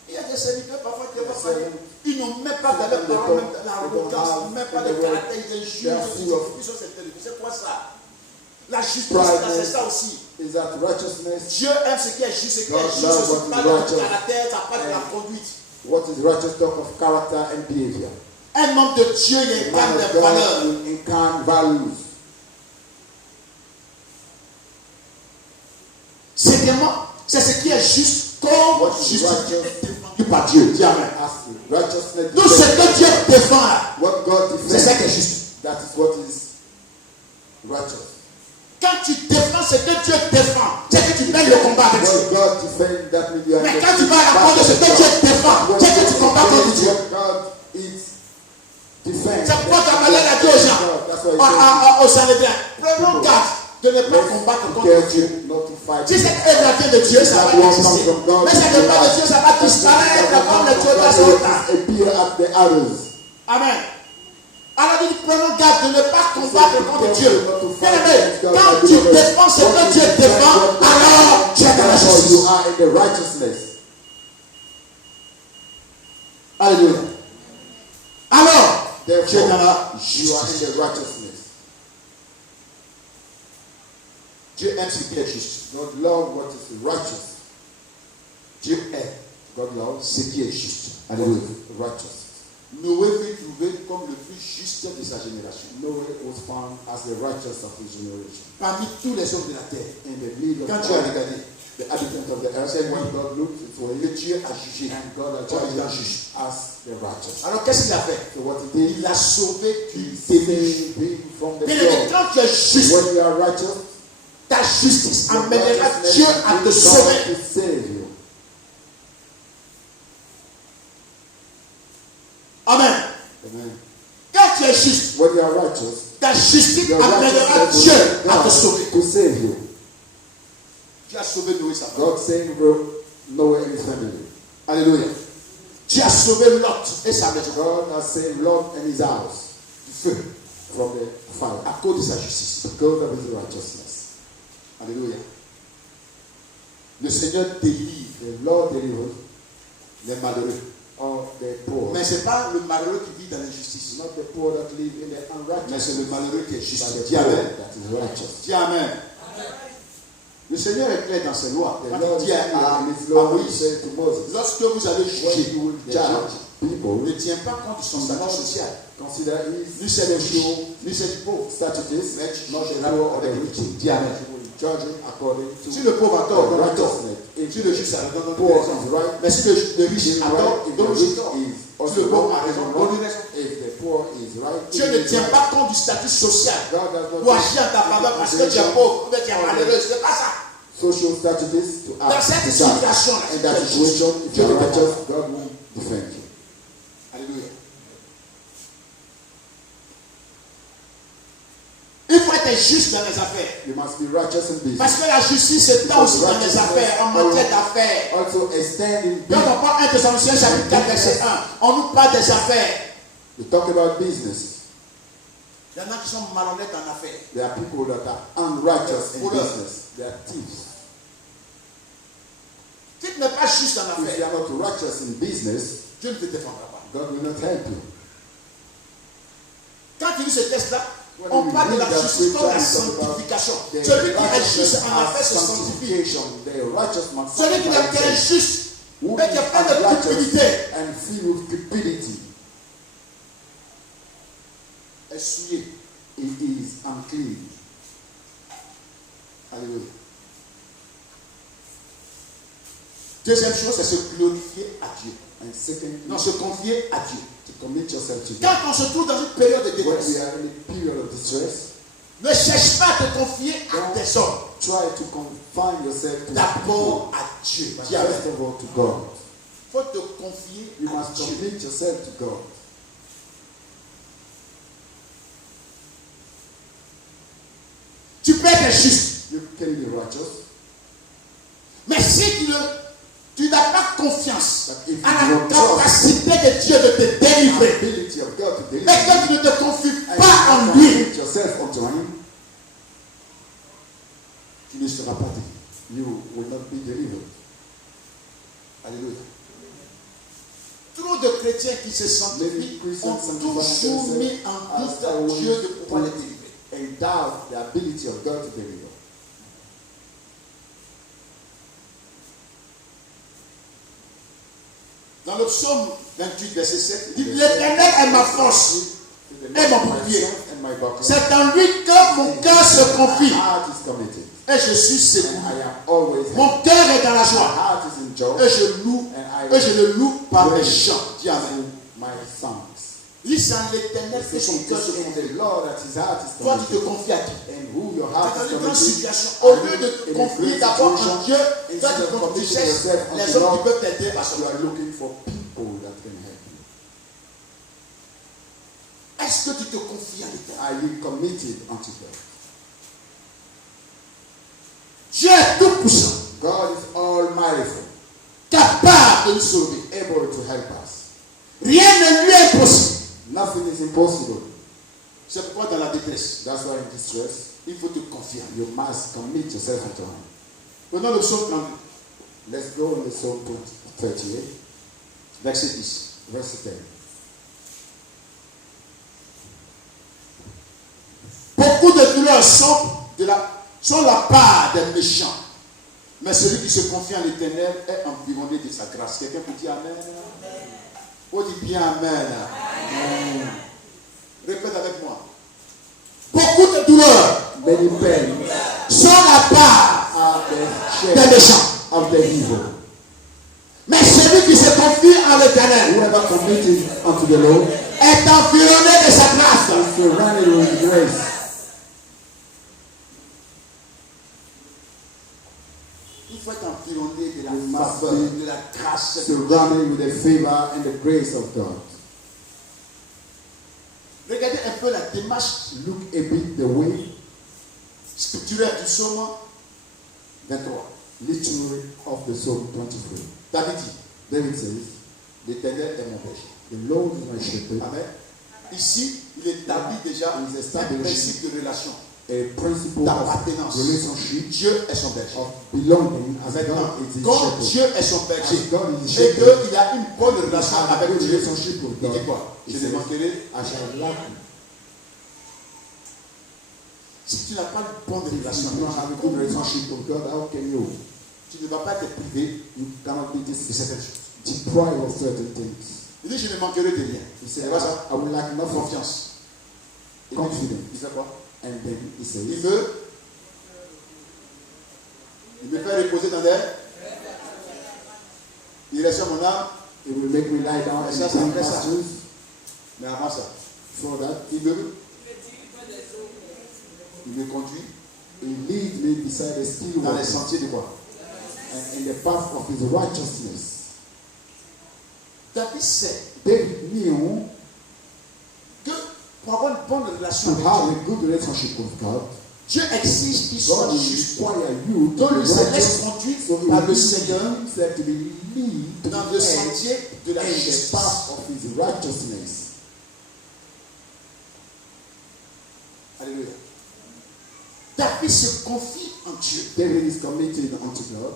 Il y a des serviteurs parfois qui Yes, sir. ils n'ont même pas dans leur parole, même l'arrogance, même pas le caractère, ils injurent, ils sont c'est quoi ça? La justice, c'est ça aussi. Is that righteousness? Dieu aime ce qui est juste, ce qui est God juste, loves ce what qui is parle de righteous. caractère, ça parle de la conduite. What is righteous talk of character and behavior? Un homme de Dieu, il The incarne man of des valeurs. God will incarn values. C'est ce qui est juste comme What is justice qui righteous? est défendu par Dieu. Dis Amen. As righteousness Tout ce que Dieu défend là, what God c'est ça qui est defends, juste. that is what is righteous. Quand tu défends ce que Dieu défend, c'est que tu mènes le combat avec Dieu. What God defend, that means you are Mais quand tu vas à la contre de ce que Dieu défend, c'est que tu combats contre Dieu. What God is defend. C'est pourquoi tu as parlé à Dieu aux gens, That's why he aux Salébriens. Prenons garde de ne pas combattre contre says, Dieu. not to fight. Si cette œuvre vient de Dieu, ça va exister. Mais ça ne vient pas de Dieu, ça va disparaître comme le Dieu dans son temps. Appear at the others. Amen. Alors il dit, prenons garde de ne pas combattre contre Dieu. Bien-aimé, quand tu défends ce que Dieu défend, alors tu es dans la justice. You are in the righteousness. Alléluia. Alors, tu es dans la You are in justice. the righteousness. Dieu aime ce qui est juste. God loves what is righteous. Dieu aime God loves ce qui est juste. what Alléluia. is righteous. Noé fut trouvé comme le plus juste de sa génération. Noah was found as the righteous of his generation. Parmi tous les hommes de la terre. In the middle of Quand tu as all regardé, the inhabitants of the earth, C'est when lui. God looked, it was que Dieu a jugé. and God had Comme judged étant him juste. as the righteous. Alors qu'est-ce qu'il a fait? So what he did, Il l'a sauvé he du saved déluge. him from the Bien-aimé, flood. quand tu es juste, When you are righteous, ta justice your amènera righteousness Dieu à te will sauver. come to save you. Amen. Amen. Quand tu es juste, When you are righteous, ta justice your amènera righteousness Dieu will à te come sauver. to save you. Tu as sauvé Noé sa femme. God saved Noah and his family. Alléluia. Tu as sauvé Lot et sa maison God has saved Lot and his house du feu from the fire à cause de sa justice. because of his righteousness. Alléluia. Le Seigneur délivre The Lord delivers les malheureux. all the poor. Mais ce n'est pas le malheureux qui vit dans l'injustice. Not the poor that live in the Mais c'est unrighteous, le malheureux qui est but juste. the Dis poor Amen. that is righteous. Dis Amen. Le Seigneur est clair dans ses lois. The Quand Lord il dit à in his law, he Moïse, said to Moses, lorsque vous allez when juger you will les judge gens, people, ne tiens pas compte de son statut social. consider Ni his c'est le social chaud, ni c'est du pauvre. statuses, Mais tu not juges the poor or the avec rich. l'équité. Dis Amen. You will judge him according to Si le pauvre a tort, donne tort. righteousness. Si le juste a raison, donne Poor raison. is right, Mais si le riche is a right. tort, If the donne rich tort. is Si also le pauvre a wrong, raison, is donne wrong. raison. If the poor is right, Dieu it ne is tient right. pas compte du statut social God does not pour agir en ta faveur parce que tu es pauvre ou bien tu es malheureux. Ce n'est pas ça. social statuses to Dans act. cette to judge. situation-là, In that situation, if Dieu you are te righteous, défend. God will defend you. Alléluia. Il faut être juste dans les affaires. You must be righteous in business. Parce que la justice s'étend aussi dans les affaires, en matière d'affaires. Also extend in Quand business. on prend 1 Thessaloniciens chapitre 4 verset 1, on nous parle des affaires. We talk about business. Il y en a qui sont malhonnêtes en affaires. There are people that are unrighteous in Fraudeurs. business. They are thieves. Si tu n'es pas juste en If you affaires, are not righteous in business, Dieu ne te défendra pas. God will not help you. Quand tu lis ce texte-là, When on we parle de read la that justice comme la scripture, it's about sanctification. The Celui qui est righteousness juste en as affaires se sanctifie. sanctification. The righteous man Celui qui sanctifies est himself. juste, Who mais qui is est plein de unrighteous cupidité, and filled with cupidity. est souillé. He is unclean. Alléluia. Deuxième chose, c'est se glorifier à Dieu. And second, Non, se confier à Dieu. to commit yourself to God. Quand on se trouve dans une période de When détresse, we are in a period of distress, ne cherche pas à te confier à tes hommes. try to confine yourself to D'abord people, à Dieu. but Dis Amen. first of all to God. Il faut te confier You à must Dieu. commit yourself to God. Tu peux être juste. You can be righteous, Mais si tu n'as pas confiance but if à you la don't trust capacité de Dieu de te the délivrer, ability of God to mais deliver you, que tu ne te confies and pas en you lui, commit yourself unto Him, tu ne seras pas délivré. you will not be delivered. Alléluia. Trop de chrétiens qui se sanctifient ont toujours mis en doute Dieu de pouvoir les délivrer. And doubt the ability of God to deliver. Dans le psaume 28, verset 7, il dit l'Éternel est ma force. Et mon bouclier. And my buckler. C'est en lui que mon cœur se confie. My heart is committed. Et je suis And secouru. I am always happy. Mon cœur est dans la My joie. heart is in joy. Et je loue. Et je le loue par mes chants. Dis Amen. My songs. Lis en l'Éternel que son cœur se in confie. the Lord that his heart is Toi, tu te committed. confies à qui? And who your C'est heart dans is une grande committed. situation. Au lieu de te In a confier great d'abord en situation, Dieu, toi instead tu of tu committing cherches yourself les unto hommes qui Lord, peuvent t'aider à you sauver. are looking for people that can help you. Est-ce que tu te confies à l'Éternel? Are you committed unto God? Dieu est tout puissant, God is almighty, capable de nous sauver. able to help us. Rien ne lui est impossible. Nothing is impossible. C'est pourquoi dans la détresse, That's why in distress, il faut te confier. you must commit yourself unto him. Prenons le psaume 32, Let's go on the Psalm 38, verset 10. verse 10. Beaucoup de douleurs sont la part des méchants. Mais celui qui se confie en l'Éternel est environné de sa grâce. Quelqu'un peut dire Amen? On dit bien Amen. Amen. Répète avec moi. Beaucoup de douleurs Many pain sont la part are the des share méchants. of the evil. Mais celui qui se confie en l'Éternel Whoever committed unto the Lord est environné de sa grâce. is surrounded with grace. Il faut être environné de la You must faveur, be de la grâce. Surrounded with the favor and the grace of God. Regardez un peu la démarche Look a bit the way, scripturaire du psaume 23. literally of the Psalm 23. David dit, David says, l'Éternel est mon berger. the Lord is my shepherd. Amen. Ici, il établit déjà Il un establish principe de relation. A principle of D'appartenance. relationship, Dieu est son berger. of belonging as Maintenant, God is his quand shepherd. Dieu est son berger As God is his et shepherd, qu'il a une bonne he relation has a avec good Dieu, relationship with il God. dit quoi? He Je says, ne manquerai. I shall lack you. Si tu n'as pas une bonne If relation you do not have a avec good Dieu, relationship with God, how can you? tu ne vas pas être privé You cannot be de certaines choses. deprived of certain things. Il dit, je ne manquerai de rien. He C'est said, pas ça? I will lack nothing. Confiance. Confidence. Il fait quoi? And then he Il says, me fait reposer dans des. Il reste mon âme, He will make me lie down Mais in ça, c'est green après ça. pastures. mais avant ça, For that, il me conduit he leads me beside the still dans les waters sentiers de quoi? and in the path of his righteousness. David sait David knew que pour avoir une bonne relation to avec have Dieu, a good relationship with God, Dieu exige qu'il soit God will juste. require you to Donc be il se laisse righteous. conduire So he par will le lead Seigneur himself to be lead to dans the le end sentier de la and the justice. path of his righteousness. Alléluia. David se confie en Dieu. David is committed unto God.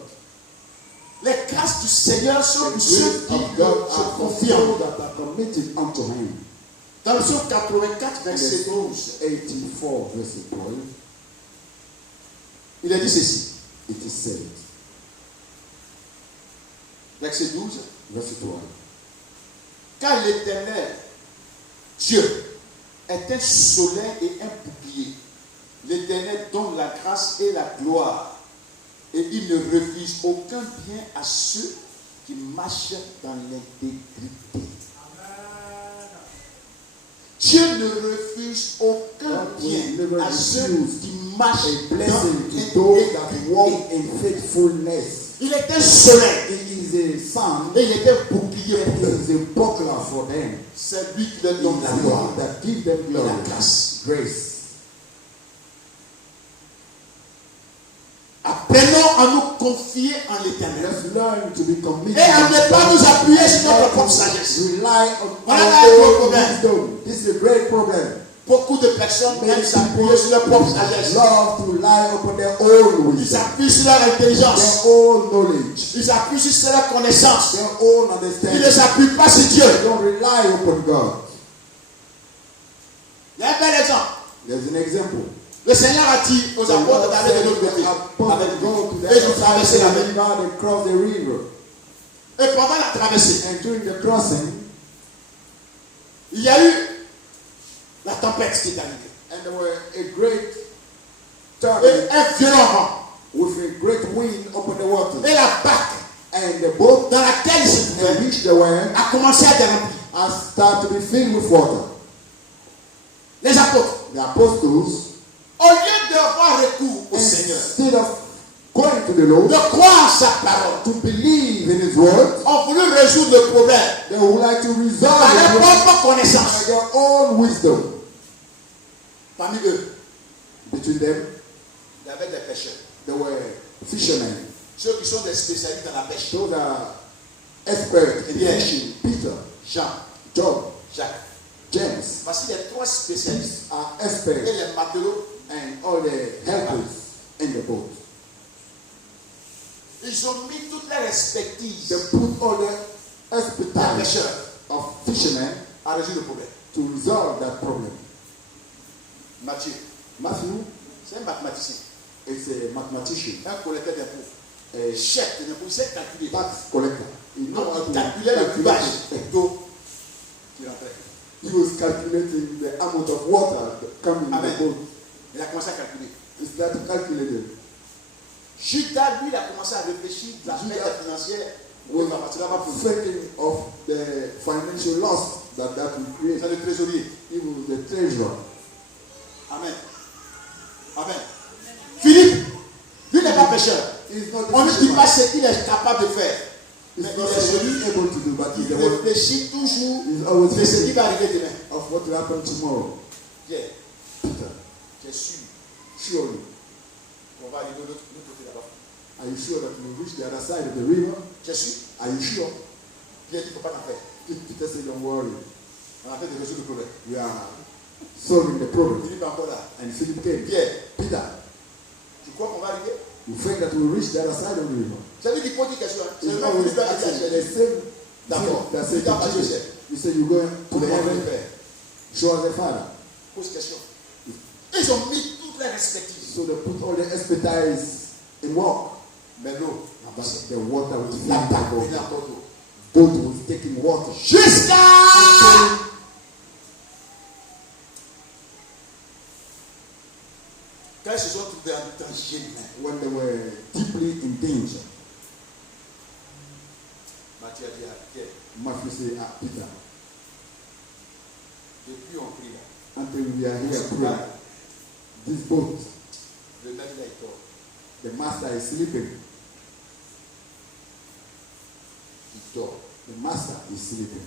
Les grâces du Seigneur sont The pour ceux grace qui of God se are for confient en those lui. that are committed unto him. Dans le psaume 84, verset 12, 84 verse 12, il a dit ceci. it is said, Verset 12. verse 12, Car l'Éternel, Dieu, est un soleil et un bouclier. L'Éternel donne la grâce et la gloire. Et il ne refuse aucun bien à ceux qui marchent dans l'intégrité. Dieu ne refuse aucun bien à ceux qui marchent a dans blessing to those that walk l'intégrité. in faithfulness. Il est un soleil He is a son, et il est un bouclier and pour he eux. is a buckler for them. C'est lui qui leur He donne is la the gloire. one that gives them glory, la grâce. grace. Apprenons à nous confier en l'Éternel. Let's learn to be committed. Et à ne pas to nous appuyer sur God. notre propre sagesse. Rely on Voilà our un gros own problème. wisdom. This is a great problem. Beaucoup de personnes Many aiment s'appuyer sur leur propre sagesse. love to rely upon their own Ils wisdom, s'appuient sur leur intelligence. their own knowledge, Ils s'appuient sur leur connaissance. their own Ils ne understanding. s'appuient pas sur Dieu. They don't rely upon God. Il y a un bel exemple. There's an example. Le Seigneur a dit aux The apôtres Lord d'aller said de l'autre to côté. the apostles Avec to go to lui. the Et ils ont other side traversé of la the mer. river and cross the river. Et pendant la traversée, And during the crossing, il y a eu la tempête qui est arrivée. and there were a great Et turbulence un violent vent. with a great wind upon the water. Et la barque And the boat dans laquelle ils se in trouvaient which they were a commencé à déraper. has started to be filled with water. Les apôtres, The apostles, au lieu d'avoir recours au Seigneur, instead of going to the Lord de croire en sa parole, to believe in His word, ont voulu résoudre le problème they would like to resolve par leur it propre by connaissance. their own wisdom. Parmi eux, Between them, il y avait des pêcheurs. there were fishermen. Ceux qui sont des spécialistes dans la pêche. Those are experts in Yeah. fishing. Peter, Jean, John, Jacques. James Voici les trois spécialistes. are Et experts les matelots, and all the helpers in the boat. ils ont mis toutes leurs expertises They put all the des expertise pêcheurs of fishermen à résoudre le problème. to resolve that problem. Mathieu, Matthew c'est un mathématicien, is a mathematician, un collecteur d'impôts, a chef de l'impôt, il sait calculer. tax collector. He knows Donc, how il to calculait le cubage calculate. d'eau qui rentrait. He was calculating the amount of water that come in Amen. the boat. Il a commencé à calculer. He started calculating. Judas, lui, il a commencé à réfléchir de l'aspect financier. Was Oui, tu vas pour thinking of the financial loss that will create. c'est le trésorier. He was the treasurer. Amen. Amen. Philippe, lui n'est pas pécheur. He's not On a ne dit pas fisherman. ce qu'il est capable de faire. He's Mais not il est celui able to do, but he's qui the one réfléchit toujours He's always de ce qui thinking va arriver demain. of what will happen tomorrow. Pierre, Peter, tu es sûr surely, qu'on va arriver de l'autre côté là-bas. are you sure that we'll reach the other side of the river? Tu es sûr? Are you sure? Pierre dit, il ne faut pas t'en faire. Peter said, don't worry. On a fait de résoudre le problème. We are solving the problem. Philippe est encore là. And Philip came. Pierre, Peter, tu crois qu'on va arriver? you think that we'll reach the other side of the river? C'est lui qui pose des questions. C'est It's le même always Philippe qui a dit à asking the Jésus. same D'accord. thing that said Peter, pas to Dieu Jesus. sait. You say you're going to Pour the le heaven, Père. show us the Father. Pose question. Ils ont mis toutes les respectives. So they put all the expertise in work. Mais l'eau, But the water was la filling the barque boat. venait encore d'eau. Boat was taking water. Jusqu'à quand ils se sont trouvés en danger. When they were deeply in danger, Matthieu a dit à Pierre, Matthew said, Peter, depuis on prie là. until we are here praying, this boat, Le maître là il dort. the master is sleeping. Il dort. The master is sleeping.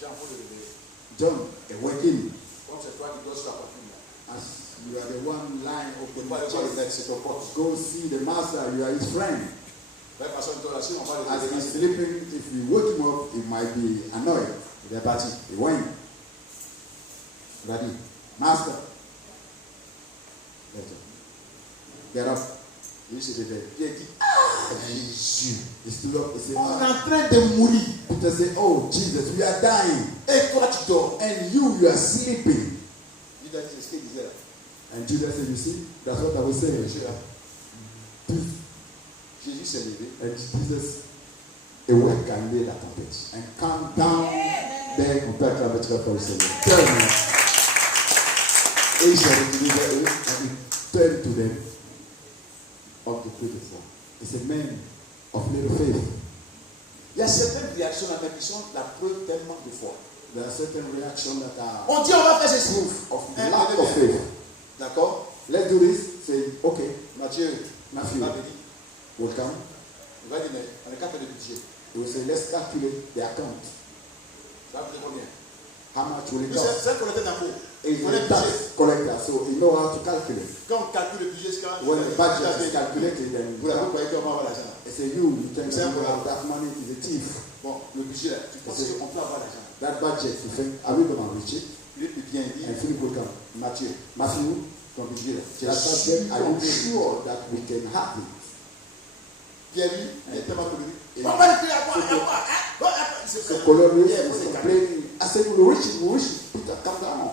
Jean faut le réveiller. John, awaken. Comme c'est toi qui dors sur la poitrine là. As you are the one lying Tu open peux pas le voir le chest, maître, c'est ton pote. go see the master, you are his friend. De toute façon, il dort là. Si on va le As he's réveiller, sleeping, if you wake him up, he might be annoyed. il est parti. He went. Ready. Master. Get up. Il se réveille. Pierre dit, Jésus. He stood up and said, on est en train de mourir. Peter said, oh Jesus, we are dying. Et toi tu dors. And you are sleeping. Il a dit, c'est ce qu'il disait là. And Jesus said, you see, that's what I was saying. Jésus là. Jésus s'est levé. And Jesus awoke and lay la tempête. And calm down there. On peut acclamer très fort le Seigneur. Tell me. Et il s'est retourné vers eux. And he turned to them. Homme de peu de foi. It's a man of little faith. Il y a certaines réactions là qui sont la preuve tellement de foi. There are certain reactions that are On dit on va faire ceci. proof of Un, lack deux, of bien. faith. D'accord? Let's do this. Say, okay, Matthieu, Matthew va venir. will come. Il va dire, mais on est qu'à faire le budget. He will say, let's calculate the account. Ça va coûter combien? How much will it Lui, cost? c'est un collecteur d'impôts. He's On est a tax budget. collector, so he know how to calculate. Quand on calcule le budget, c'est quand When the budget is calculated, then vous l'avez croyé qu'on va avoir l'argent. they say, you think C'est un that you voleur. have that money is a thief. Bon, le budget là, tu penses qu'on peut avoir l'argent. That budget, you think, are we going to reach it? Lui, il vient dire, And Philip will come. Mathieu, Matthew, ton budget là, tu es that budget, are you sûr. sure that we can have it? Pierre, lui, il est tellement connu. Et- On va le faire à quoi? À quoi? Il se So fait. Cornelius Pierre, was c'est calme. complaining. I said, we'll reach it, we'll reach it. Peter, calm down.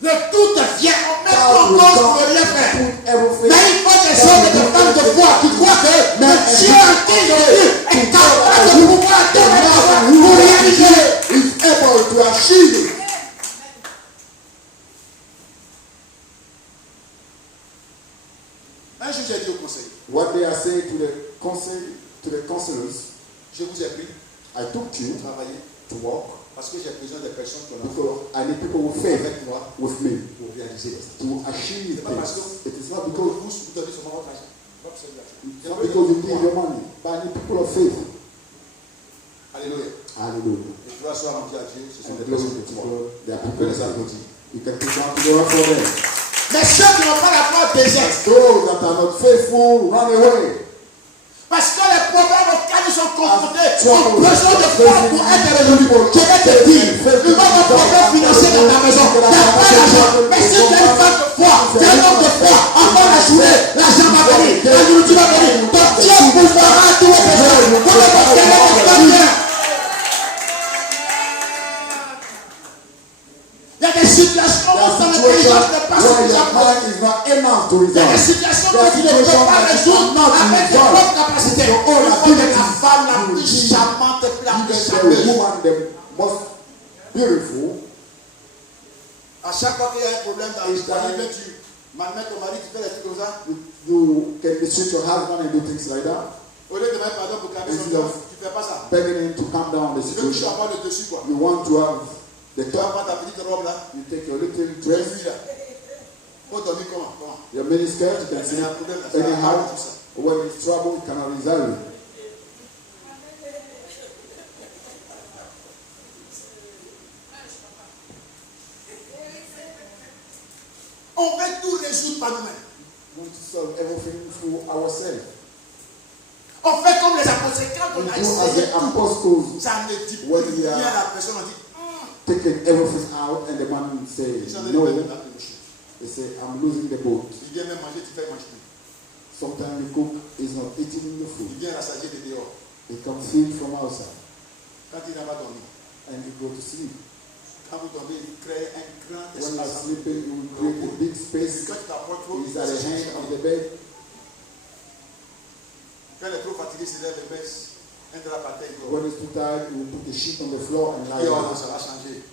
Le tout vient, on met God en will cause come pour rien faire. put everything. Mais il faut des hommes et des femmes de foi qui croient que le Dieu en qui je vis est capable de pouvoir donner pour réaliser. is able to achieve it. Un jour, j'ai dit au conseil, What they are saying to the counselors, je vous ai pris I took you pour travailler to work parce que j'ai besoin des personnes qui ont la foi because I need people with faith avec moi with me pour réaliser les choses. to achieve C'est pas parce things. que It is not vous because vous donnez seulement votre argent. Votre seul argent. it's not because you give your money, but I need people of faith. Alléluia. Hallelujah. Et tu vas soir rempli à Dieu, ce sont And the des glory personnes of de the foi. Lord, they are On people peut les of faith. applaudir. You can put down to the for them. Mais ceux qui n'ont pas la foi désistent. Those that are not faithful, run away. Parce que les problèmes auxquels quand ils sont confrontés aux besoins de foi pour être résolus, je vais te dire, il va avoir un problème financier dans ta maison. Tu n'as pas l'argent. Mais si tu es une femme de foi, tu es un homme de foi, avant la journée, l'argent va venir, la nourriture va venir. Donc Dieu pourvoira tous les besoins. Pour le bien. Il y a des situations où son intelligence n'est pas suffisamment. Il y a des situations où tu ne peux pas résoudre avec tes propres capacités. Il faut que la femme la plus charmante et la plus charmeuse. À chaque fois qu'il y a un problème dans le foyer, tu m'amènes ton mari, tu fais des trucs comme ça. You can mistreat your husband and do things like that. Au lieu de mettre pardon pour calmer son cœur, tu ne fais pas ça. Begging him to calm down the Tu veux situation. avoir le dessus quoi. You want to have the Tu vas top. prendre ta petite robe là. You take your little Tu es dress, lui là. Faut dormir comment? your miniskirt, you can Il see y a un problème. Ça va anyhow. pas tout ça. When it's trouble, it cannot resolve it. On veut tout résoudre par nous-mêmes. We want to solve everything through ourselves. On fait comme les apôtres. Quand We on a do as essayé the tout, apostles, ça ne dit When plus we rien are- à la personne. On dit, taking everything out, and the man ils says, sont no. dans le boucher. They say, I'm losing the boat. Il vient même manger, tu fais manger. Sometimes the cook is not eating the Il food. vient rassager de dehors. They come feed from outside, Quand il n'a pas dormi. and you go to sleep. Quand vous dormez, il crée un grand When you're espace. sleeping, you will create a big space. Quand tu t'approches trop, He's at the hand of the bed. quand il est trop fatigué, il se lève et baisse un drap par terre. When he's too tired, you will put the sheet on the floor and lie Et on down. ça va changer.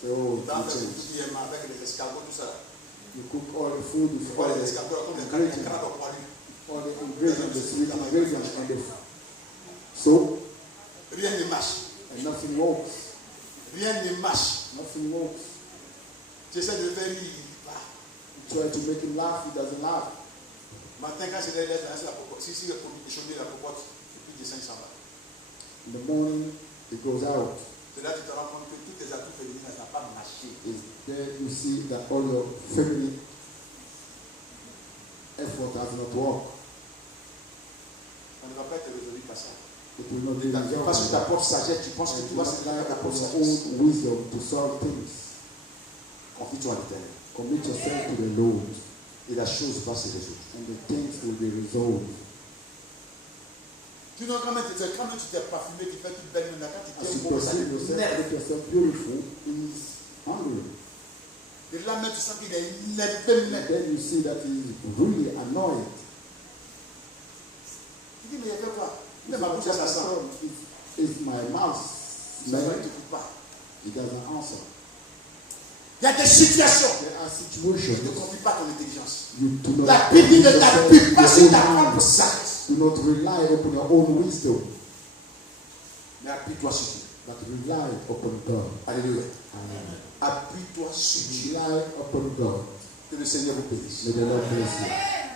So, Dans you le change. petit avec les escargots, tout ça. You cook all the food with Pas all les the escargots, comme les ingredients, canards poilus. all the ingredients, the sweet ingredients, and the so, Rien ne marche. and nothing works. Rien ne marche. Nothing works. Tu essaies de le faire rire, il ne pas. You try to make him laugh, he doesn't laugh. Matin, quand c'est l'air, la popote. Si le chaudé la popote, c'est plus de 500 balles. In the morning, it goes out. C'est là que tu te rends compte que tous tes atouts féminins n'ont pas marché. Is there you see that all your feminine effort has not worked. On ne va pas être résolu par ça. It will not be resolved. Parce que ta propre sagesse, tu penses que And tu you vas must se rely faire ta upon propre your sagesse. own wisdom to solve things. Confie-toi à l'éternel. Commit yourself to the Lord, Et la chose va se résoudre. and the things will be resolved. Tu dois quand même tu t'es parfumé, tu fais toute belle, mais quand tu As tiens you bon, ça perceive te yourself, nerve. make yourself beautiful, is hungry. Et là même, tu sens qu'il est And énervé. then you see that he is really annoyed. Tu dis, mais il y avait quoi? He Même ma bouche, ça sent. Is my mouth Ça ne smelling? t'écoute pas. He doesn't answer. Il y a des situations. There are Tu ne situations confie pas ton intelligence. you do not La Bible ne t'appuie pas sur your ta own propre mind. sagesse. Do not rely upon your own wisdom, Mais appuie-toi sur Dieu. but rely upon God. Alléluia. Amen. Appuie-toi sur Dieu. Rely upon God. Que le Seigneur vous bénisse. May the Lord bless you.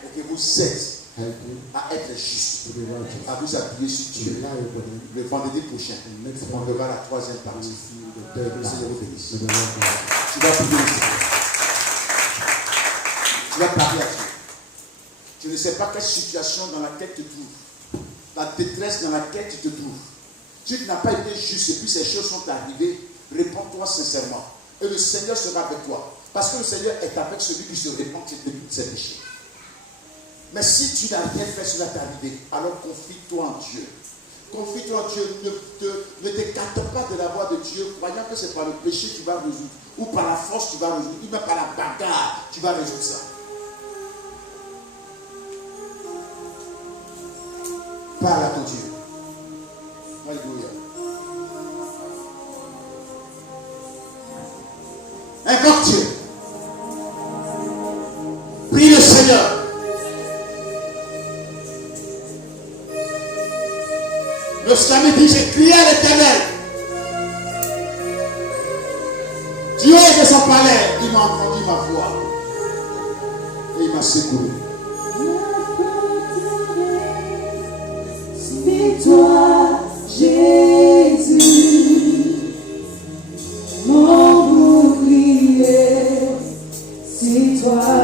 Et que vous aide Help you à être juste. to be righteous. À vous appuyer sur To Dieu. rely upon Him. Le vendredi prochain, And next on month, verra la troisième we will partie. see the Que third le Seigneur part. vous bénisse. May the Lord bless you. Tu vas prier ici. Tu vas parler à Dieu. Tu ne sais pas quelle situation dans laquelle tu te trouves. La détresse dans laquelle tu te trouves. Si tu n'as pas été juste et puis ces choses sont arrivées, réponds-toi sincèrement. Et le Seigneur sera avec toi. Parce que le Seigneur est avec celui qui se répand de tous ses péchés. Mais si tu n'as rien fait, cela t'est arrivé. Alors confie-toi en Dieu. Confie-toi en Dieu. Ne t'écarte pas de la voix de Dieu, croyant que c'est par le péché que tu vas résoudre. Ou par la force tu vas résoudre. Ou même par la bagarre tu vas résoudre ça. Parle à ton Dieu. Alléluia. Invoque Dieu. Prie le Seigneur. Le Seigneur dit, j'ai crié à l'Éternel. Dieu est de son palais. Il m'a entendu ma voix. Et il m'a secouru. C'est toi, Jésus, mon bouclier, c'est toi.